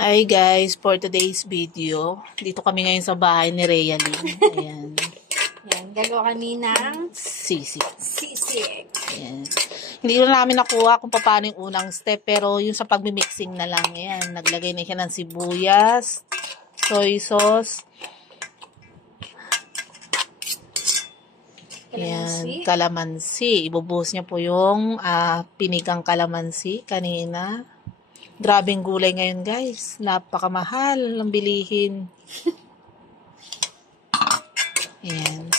Hi guys, for today's video, dito kami ngayon sa bahay ni Realyn. Ayan. Yan, gagawa kami ng Sisig. sisig. Ayan. Hindi na namin nakuha kung paano yung unang step, pero yung sa pagmimixing na lang. Ayan, naglagay na siya ng sibuyas, soy sauce, ayan, kalamansi. Ibubuhos niya po yung pinigang kalamansi kanina. Grabing gulay ngayon guys. Napakamahal ng bilihin. Ayan.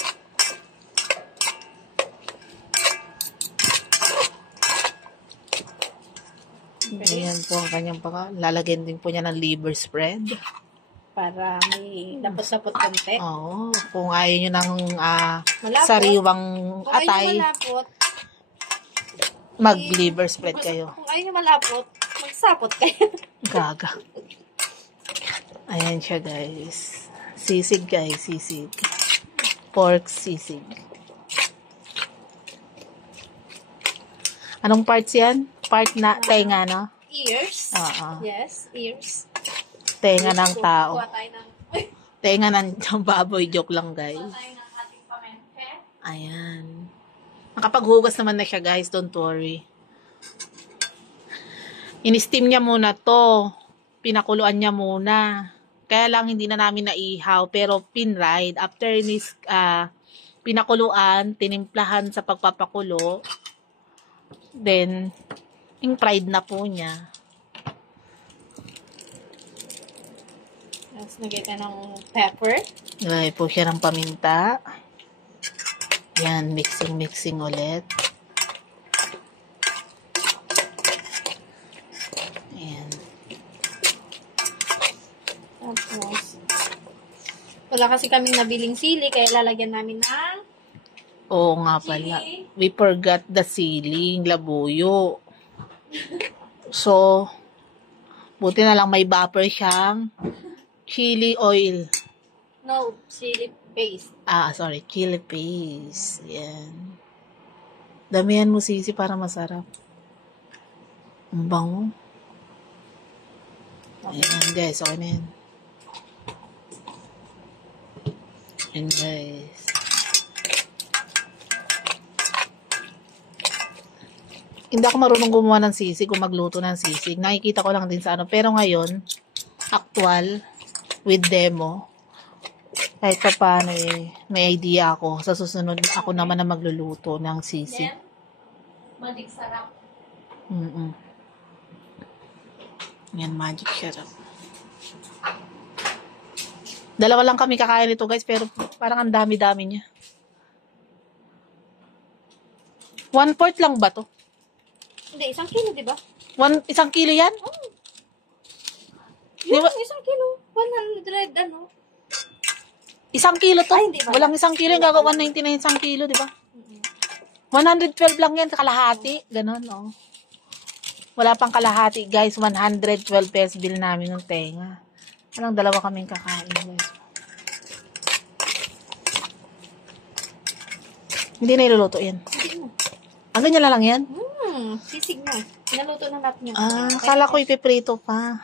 Ayan po ang kanyang lalagyan din po niya ng liver spread. Para may lapot-lapot konti. Oo. Kung ayaw nyo ng sariwang atay, mag-liver spread kayo. Kung ayaw nyo malapot, magsapot kayo. Gaga. Ayan siya guys. Sisig guys, sisig. Pork sisig. Anong parts yan? Part na tenga, no? Ears. Yes, ears. Tenga ng tao. Kuha tayo ng... Tenga ng baboy. Joke lang guys. Kuha tayo ng ating pamente. Ayan. Nakapaghugas naman na siya guys. Don't worry. In-steam niya muna to. Pinakuluan niya muna. Kaya lang hindi na namin naihaw. Pero pinride. After pinakuluan, tinimplahan sa pagpapakulo. Then, yung fried na po niya. Tapos nagay ka ng pepper. Lagay po siya ng paminta. Yan, mixing ulit. Ayan. Tapos, wala kasi kaming nabiling sili, kaya lalagyan namin ng Oo nga pala. We forgot the siling, labuyo. So, buti na lang may vapor siyang chili oil. No, chili paste. Sorry, chili paste. Yan. Damihan mo sisi para masarap. Ang bango. Ayan guys, okay na yan. Ayan guys. Hindi ako marunong gumawa ng sisig o magluto ng sisig. Nakikita ko lang din sa ano. Pero ngayon, actual, with demo, kahit pa paano may idea ako. Sa susunod, ako naman na magluluto ng sisig. Magic sarap. Yan, magic sarap. Dalawa lang kami kakain nito guys, pero parang ang dami-dami niya. 1/4 lang ba to? Hindi, 1 kilo, di ba? 1 kilo yan? Oh. Diba? 1 kilo. 100, ano? 1 kilo to? Ay, hindi ba? Walang 1 kilo. Yung gagawa 199 1 kilo, di ba? 112 lang yan, kalahati. Ganon, oh. Wala pang kalahati, guys. 112 pesos bill namin ng tenga. Anong dalawa kaming kakain, guys. Hindi na iluluto yan. Ang ganyan lang yan? Sisig na. Naluto na natin yun. Kala ko ipiprito pa.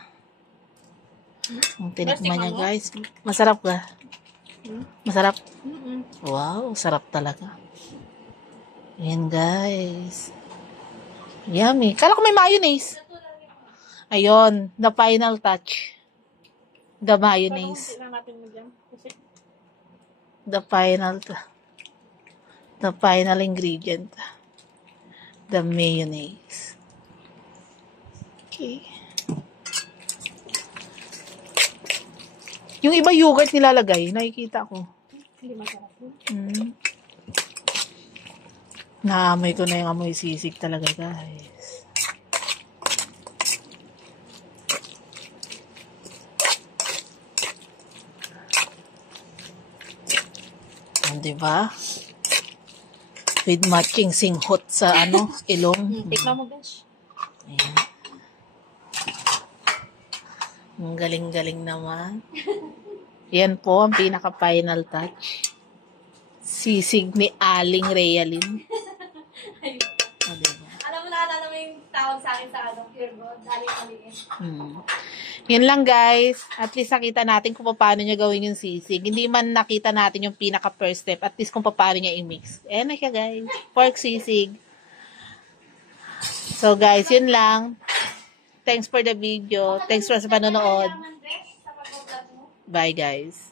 Tinikman niya, guys. Masarap ka? Masarap? Wow, sarap talaga. Ayan, guys. Yummy. Kala ko may mayonnaise. Ayun, the final touch. The mayonnaise. The final ingredient. The mayonnaise. Okay. Yung iba yogurt nilalagay, nakikita ko. Hindi masarap. Naamoy ko na yung amoy sisig talaga, guys. Diba? With matching singhot sa ilong. Tikman mo, guys. Ayan. Ang galing-galing naman. Yan po ang pinaka-final touch. Sisig ni Aling Realyn. Alam mo, naalala mo yung tawag sa akin sa pure gold. Dali maliit. Yun lang guys. At least nakita natin kung paano niya gawin yung sisig. Hindi man nakita natin yung pinaka first step. At least kung paano niya i-mix. Na siya guys. Pork sisig. So guys, yun lang. Thanks for the video. Thanks for sa panonood. Bye guys.